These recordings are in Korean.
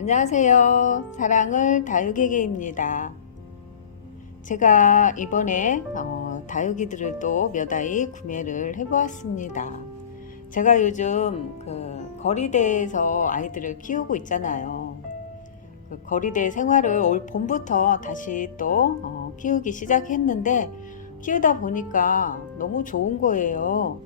안녕하세요. 사랑을 다육에게입니다. 제가 이번에 어, 다육이들을 또 몇 아이 구매를 해보았습니다. 제가 요즘 그 거리대에서 아이들을 키우고 있잖아요. 그 거리대 생활을 올 봄부터 다시 또 어, 키우기 시작했는데 키우다 보니까 너무 좋은 거예요.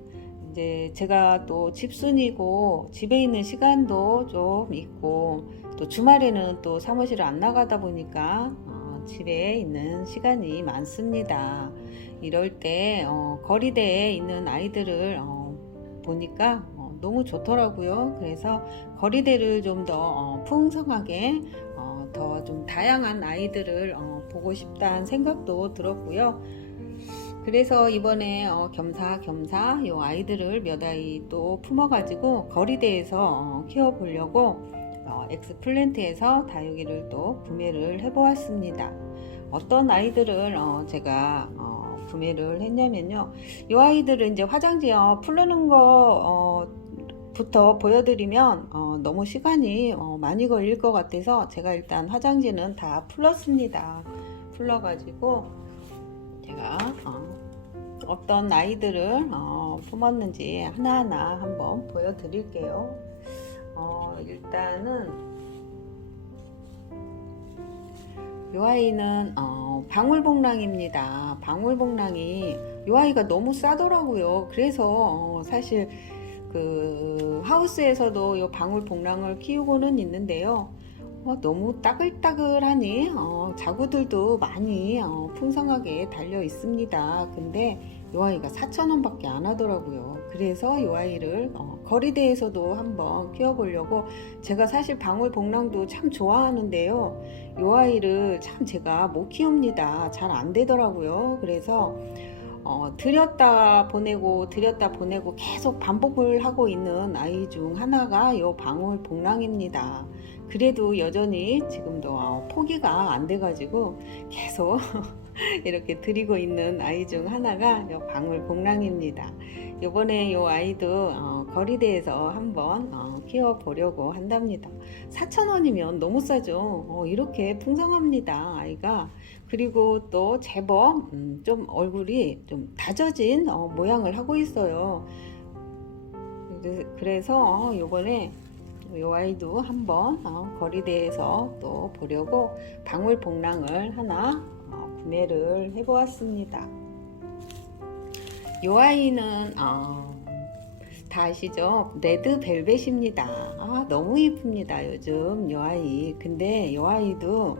이제 제가 또 집순이고 집에 있는 시간도 좀 있고 또 주말에는 또 사무실을 안 나가다 보니까 어, 집에 있는 시간이 많습니다. 이럴 때 어, 거리대에 있는 아이들을 어, 보니까 어, 너무 좋더라고요. 그래서 거리대를 좀더 풍성하게 어, 더 좀 다양한 아이들을 어, 보고 싶다는 생각도 들었고요. 그래서 이번에 어, 겸사겸사 요 아이들을 몇 아이 또 품어가지고 거리대에서 어, 키워보려고 어, 엑스플랜트에서 다육이를 또 구매를 해보았습니다. 어떤 아이들을 어, 제가 어, 구매를 했냐면요. 이 아이들은 이제 화장지 어, 풀르는 거 어, 부터 보여드리면 어, 너무 시간이 어, 많이 걸릴 것 같아서 제가 일단 화장지는 다 풀었습니다. 풀러가지고 제가 어, 떤 아이들을 어, 품었는지 하나하나 한번 보여드릴게요. 어, 일단은 이 아이는 어, 방울복랑입니다. 방울복랑이 이 아이가 너무 싸더라고요. 그래서 어, 사실 그 하우스에서도 이 방울복랑을 키우고는 있는데요. 어, 너무 따글따글하니 어, 자구들도 많이 어, 풍성하게 달려 있습니다. 근데 이 아이가 4,000원 밖에 안 하더라고요. 그래서 이 아이를 어, 거리대에서도 한번 키워보려고 제가 사실 방울복랑도 참 좋아하는데요. 이 아이를 참 제가 못 키웁니다. 잘 안 되더라고요. 그래서 어, 들였다 보내고 들였다 보내고 계속 반복을 하고 있는 아이 중 하나가 이 방울 복랑입니다. 그래도 여전히 지금도 어, 포기가 안 돼가지고 계속 이렇게 드리고 있는 아이 중 하나가 이 방울복랑입니다. 이번에 이 아이도 어, 거리대에서 한번 어, 키워보려고 한답니다. 4,000원이면 너무 싸죠. 어, 이렇게 풍성합니다. 아이가. 그리고 또 제법 음, 좀 얼굴이 좀 다져진 어, 모양을 하고 있어요. 그래- 그래서 어, 요번에 이 아이도 한번 어, 거리대에서 또 보려고 방울복랑을 하나 어, 구매를 해보았습니다. 이 아이는 어, 다 아시죠? 레드 벨벳입니다. 아, 너무 이쁩니다. 요즘 이 아이. 근데 이 아이도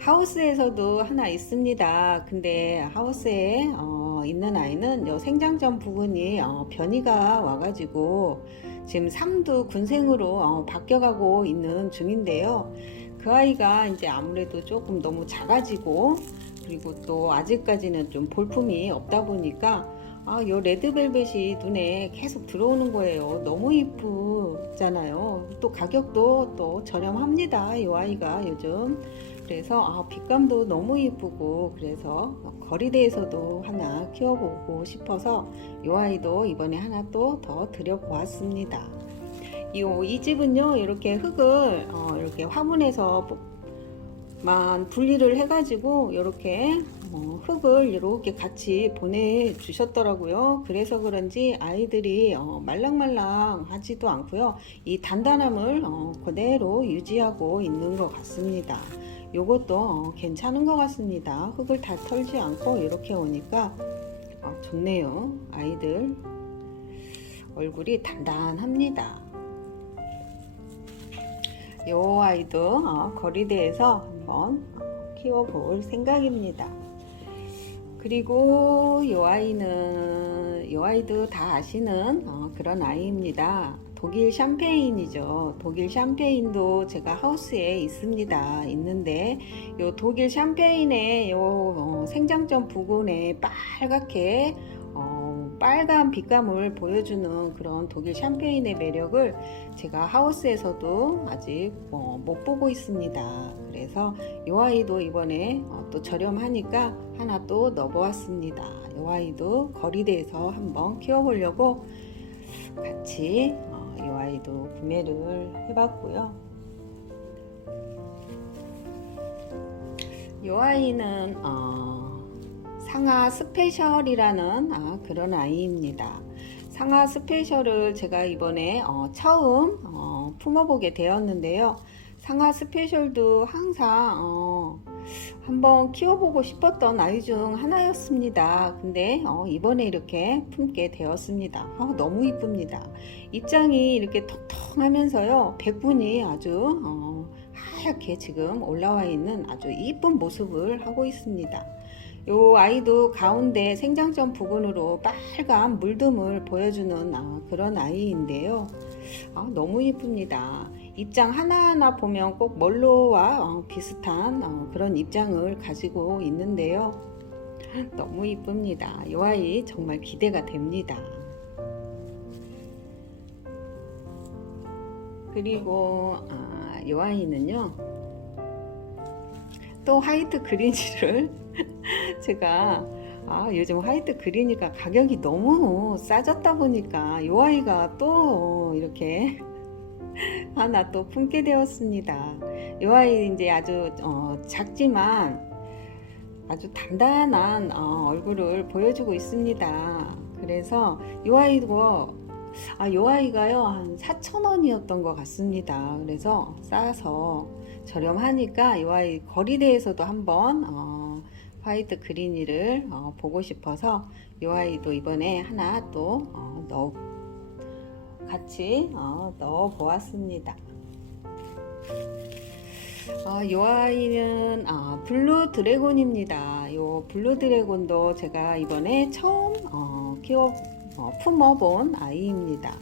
하우스에서도 하나 있습니다. 근데 하우스에 어, 있는 아이는 요 생장점 부분이 어, 변이가 와가지고 지금 삼두 군생으로 어, 바뀌어가고 있는 중인데요. 그 아이가 이제 아무래도 조금 너무 작아지고 그리고 또 아직까지는 좀 볼품이 없다 보니까 아, 요 레드벨벳이 눈에 계속 들어오는 거예요. 너무 이쁘잖아요. 또 가격도 또 저렴합니다. 이 아이가 요즘. 그래서 아, 빛감도 너무 이쁘고 그래서 거리대에서도 하나 키워보고 싶어서 이 아이도 이번에 하나 또 더 들여보았습니다. 이, 이 집은요 이렇게 흙을 어, 이렇게 화분에서 만 분리를 해가지고 이렇게 어, 흙을 이렇게 같이 보내주셨더라고요. 그래서 그런지 아이들이 어, 말랑말랑 하지도 않고요. 이 단단함을 어, 그대로 유지하고 있는 것 같습니다. 요것도 어, 괜찮은 것 같습니다. 흙을 다 털지 않고 이렇게 오니까 어, 좋네요. 아이들 얼굴이 단단합니다. 요 아이도 어, 거리대에서 한번 키워볼 생각입니다. 그리고 요 아이는 요 아이도 다 아시는 어, 그런 아이입니다. 독일 샴페인이죠. 독일 샴페인도 제가 하우스에 있습니다. 있는데 요 독일 샴페인의 요 어, 생장점 부근에 빨갛게 어, 빨간 빛감을 보여주는 그런 독일 샴페인의 매력을 제가 하우스에서도 아직 어, 못 보고 있습니다. 그래서 이 아이도 이번에 어, 또 저렴하니까 하나 또 넣어보았습니다. 이 아이도 거리대에서 한번 키워보려고 같이 어, 이 아이도 구매를 해봤고요. 이 아이는 어, 상하 스페셜이라는 아, 그런 아이입니다. 상하 스페셜을 제가 이번에 어, 처음 어, 품어보게 되었는데요. 상하 스페셜도 항상 어, 한번 키워보고 싶었던 아이 중 하나였습니다. 근데 어, 이번에 이렇게 품게 되었습니다. 아, 너무 이쁩니다. 입장이 이렇게 통통하면서요, 백분이 아주 어, 하얗게 지금 올라와 있는 아주 이쁜 모습을 하고 있습니다. 요 아이도 가운데 생장점 부분으로 빨간 물듬을 보여주는 아, 그런 아이인데요. 아, 너무 이쁩니다. 입장 하나하나 보면 꼭 멀로와 어, 비슷한 어, 그런 입장을 가지고 있는데요. 너무 이쁩니다. 이 아이 정말 기대가 됩니다. 그리고 아, 이 아이는요. 또 화이트 그린이를 제가 아, 요즘 화이트 그린이가 가격이 너무 싸졌다 보니까 이 아이가 또 이렇게 하나 또 품게 되었습니다. 이 아이 이제 아주 어, 작지만 아주 단단한 어, 얼굴을 보여주고 있습니다. 그래서 이 아이도 아, 이 아이가요 한 4천 원이었던 것 같습니다. 그래서 싸서 저렴하니까 이 아이 거리대에서도 한번 어, 화이트 그린이를 어, 보고 싶어서 이 아이도 이번에 하나 또 어, 넣어 같이 어, 넣어 보았습니다. 어, 이 아이는 어, 블루 드래곤입니다. 이 블루 드래곤도 제가 이번에 처음 어, 키워 어, 품어본 아이입니다.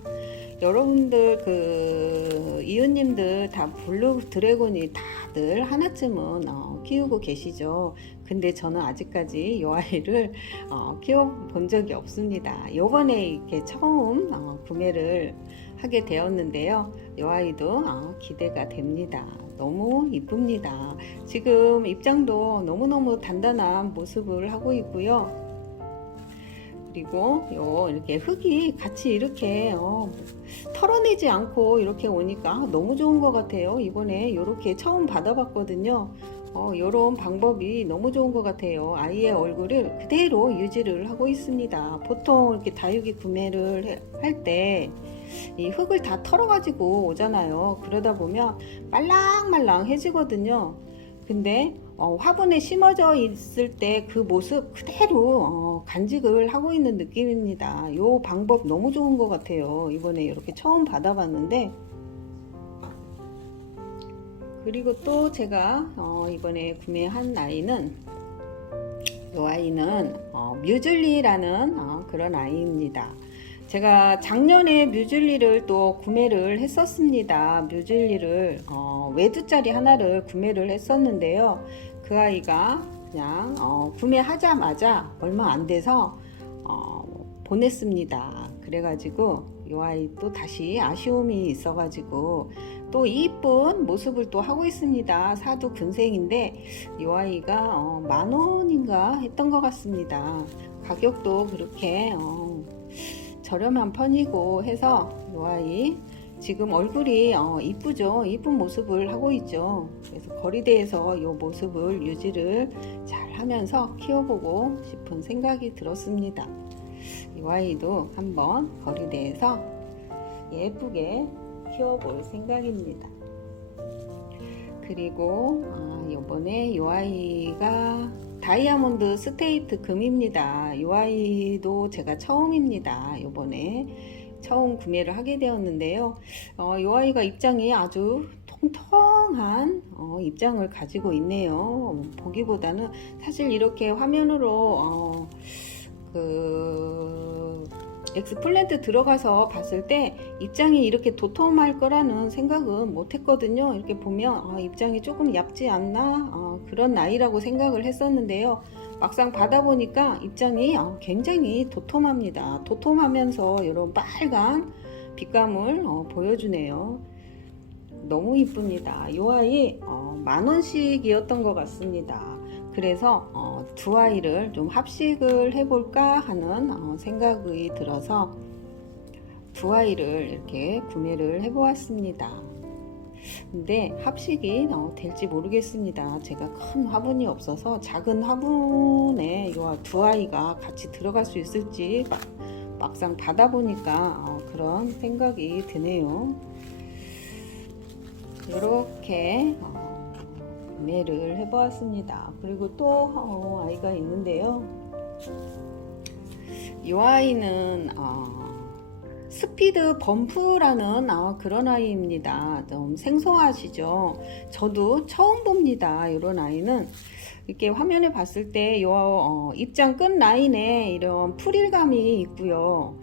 여러분들 그 이웃님들 다 블루 드래곤이 다들 하나쯤은 어, 키우고 계시죠. 근데 저는 아직까지 이 아이를 어, 키워본 적이 없습니다. 요번에 이렇게 처음 어, 구매를 하게 되었는데요. 이 아이도 어, 기대가 됩니다. 너무 이쁩니다. 지금 입장도 너무너무 단단한 모습을 하고 있고요. 그리고 요 이렇게 흙이 같이 이렇게 어, 털어내지 않고 이렇게 오니까 너무 좋은 것 같아요. 이번에 이렇게 처음 받아봤거든요. 어, 이런 방법이 너무 좋은 것 같아요. 아이의 얼굴을 그대로 유지를 하고 있습니다. 보통 이렇게 다육이 구매를 할 때 이 흙을 다 털어가지고 오잖아요. 그러다 보면 말랑말랑해지거든요. 근데 어, 화분에 심어져 있을 때 그 모습 그대로 어, 간직을 하고 있는 느낌입니다. 이 방법 너무 좋은 것 같아요. 이번에 이렇게 처음 받아봤는데 그리고 또 제가 어, 이번에 구매한 아이는 이 아이는 어, 뮤즐리라는 어, 그런 아이입니다. 제가 작년에 뮤즐리를 또 구매를 했었습니다. 뮤즐리를 어, 외두짜리 하나를 구매를 했었는데요. 그 아이가 그냥 어, 구매하자마자 얼마 안 돼서 어, 보냈습니다. 그래가지고 이 아이 또 다시 아쉬움이 있어가지고 또 이쁜 모습을 또 하고 있습니다. 사두 군생인데 이 아이가 어, 만 원인가 했던 것 같습니다. 가격도 그렇게 어, 저렴한 편이고 해서 이 아이 지금 얼굴이 어, 이쁘죠? 이쁜 모습을 하고 있죠. 그래서 거리대에서 이 모습을 유지를 잘 하면서 키워보고 싶은 생각이 들었습니다. 이 아이도 한번 거리대에서 예쁘게 키워볼 생각입니다 그리고 아, 이번에 이 아이가 다이아몬드 스테이트 금입니다. 이 아이도 제가 처음입니다. 이번에 처음 구매를 하게 되었는데요. 어, 이 아이가 입장이 아주 통통한 어, 입장을 가지고 있네요. 보기보다는 사실 이렇게 화면으로 어, 그 엑스플랜트 들어가서 봤을 때 입장이 이렇게 도톰할 거라는 생각은 못 했거든요. 이렇게 보면 아, 입장이 조금 얇지 않나 아, 그런 나이라고 생각을 했었는데요. 막상 받아보니까 입장이 어, 굉장히 도톰합니다. 도톰하면서 이런 빨간 빛감을 어, 보여주네요. 너무 이쁩니다. 이 아이 어, 만 원씩이었던 것 같습니다. 그래서 어, 두 아이를 좀 합식을 해볼까 하는 어, 생각이 들어서 두 아이를 이렇게 구매를 해보았습니다. 근데 합식이 어, 될지 모르겠습니다. 제가 큰 화분이 없어서 작은 화분에 이두 아이가 같이 들어갈 수 있을지 막, 막상 받아보니까 어, 그런 생각이 드네요. 이렇게 어, 구매를 해보았습니다. 그리고 또 어, 아이가 있는데요. 이 아이는 어, 스피드 범프라는 어, 그런 아이입니다. 좀 생소하시죠? 저도 처음 봅니다. 이런 아이는 이렇게 화면에 봤을 때 요, 어, 입장 끝 라인에 이런 프릴감이 있고요.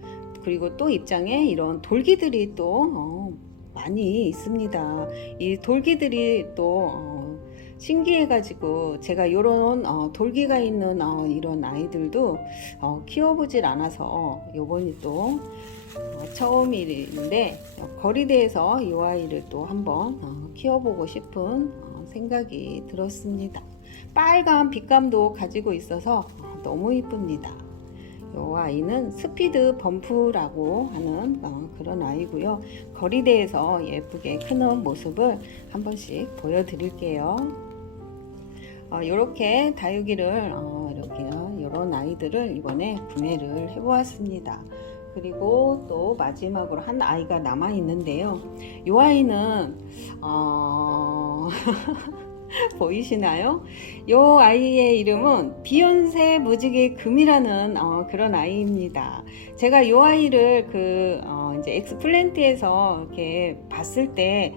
그리고 또 입장에 이런 돌기들이 또 어, 많이 있습니다. 이 돌기들이 또 어, 신기해가지고 제가 이런 어, 돌기가 있는 어, 이런 아이들도 어, 키워보질 않아서 요번이 또 어, 처음인데 거리대에서 이 아이를 또 한번 어, 키워보고 싶은 어, 생각이 들었습니다. 빨간 빛감도 가지고 있어서 어, 너무 이쁩니다. 이 아이는 스피드 범프라고 하는 어, 그런 아이고요. 거리대에서 예쁘게 크는 모습을 한 번씩 보여드릴게요. 어, 이렇게 다육이를 어, 이렇게 이런 아이들을 이번에 구매를 해보았습니다. 그리고 또 마지막으로 한 아이가 남아 있는데요. 이 아이는 어... 보이시나요? 이 아이의 이름은 비욘세 무지개 금이라는 어, 그런 아이입니다. 제가 이 아이를 그 어, 이제 엑스플랜트에서 이렇게 봤을 때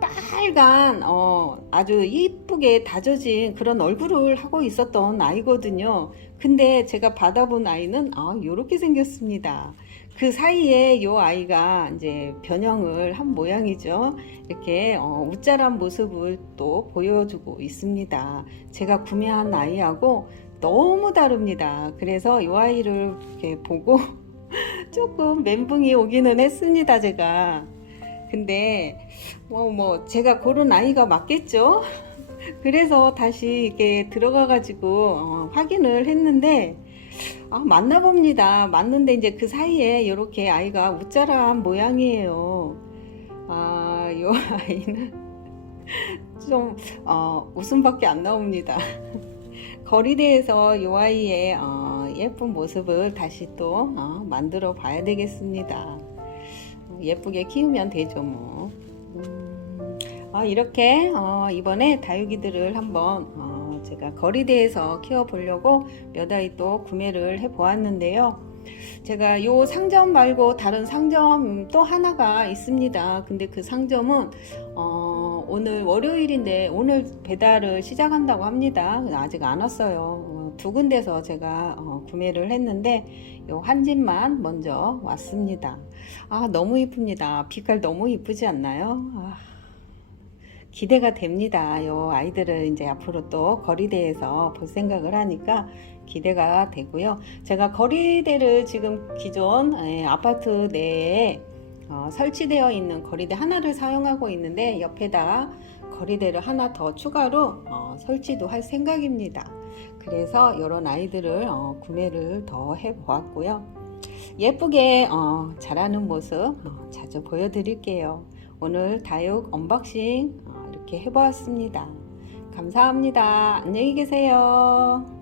빨간 어, 아주 이쁘게 다져진 그런 얼굴을 하고 있었던 아이거든요. 근데 제가 받아본 아이는 아, 이렇게 생겼습니다. 그 사이에 이 아이가 이제 변형을 한 모양이죠. 이렇게 어, 웃자란 모습을 또 보여주고 있습니다. 제가 구매한 아이하고 너무 다릅니다. 그래서 이 아이를 이렇게 보고 조금 멘붕이 오기는 했습니다. 제가. 근데 뭐, 뭐 제가 고른 아이가 맞겠죠? 그래서 다시 이렇게 들어가 가지고 어, 확인을 했는데 아, 맞나 봅니다. 맞는데 이제 그 사이에 이렇게 아이가 웃자란 모양이에요. 아, 이 아이는 좀 어, 웃음밖에 안 나옵니다. 거리대에서 이 아이의 어, 예쁜 모습을 다시 또 어, 만들어 봐야 되겠습니다. 예쁘게 키우면 되죠, 뭐. 음, 아, 이렇게 어, 이번에 다육이들을 한번 어, 제가 거리대에서 키워보려고 몇 아이 또 구매를 해 보았는데요. 제가 요 상점 말고 다른 상점 또 하나가 있습니다. 근데 그 상점은 어, 오늘 월요일인데 오늘 배달을 시작한다고 합니다. 아직 안 왔어요. 어, 두 군데서 제가 어, 구매를 했는데 요한 집만 먼저 왔습니다. 아 너무 이쁩니다. 빛깔 너무 이쁘지 않나요? 아, 기대가 됩니다. 요 아이들을 이제 앞으로 또 거리대에서 볼 생각을 하니까 기대가 되고요. 제가 거리대를 지금 기존 예, 아파트 내에 어, 설치되어 있는 거리대 하나를 사용하고 있는데 옆에다 거리대를 하나 더 추가로 어, 설치도 할 생각입니다. 그래서 이런 아이들을 어, 구매를 더 해보았고요. 예쁘게 어, 자라는 모습 어, 자주 보여드릴게요. 오늘 다육 언박싱 어, 이렇게 해보았습니다. 감사합니다. 안녕히 계세요.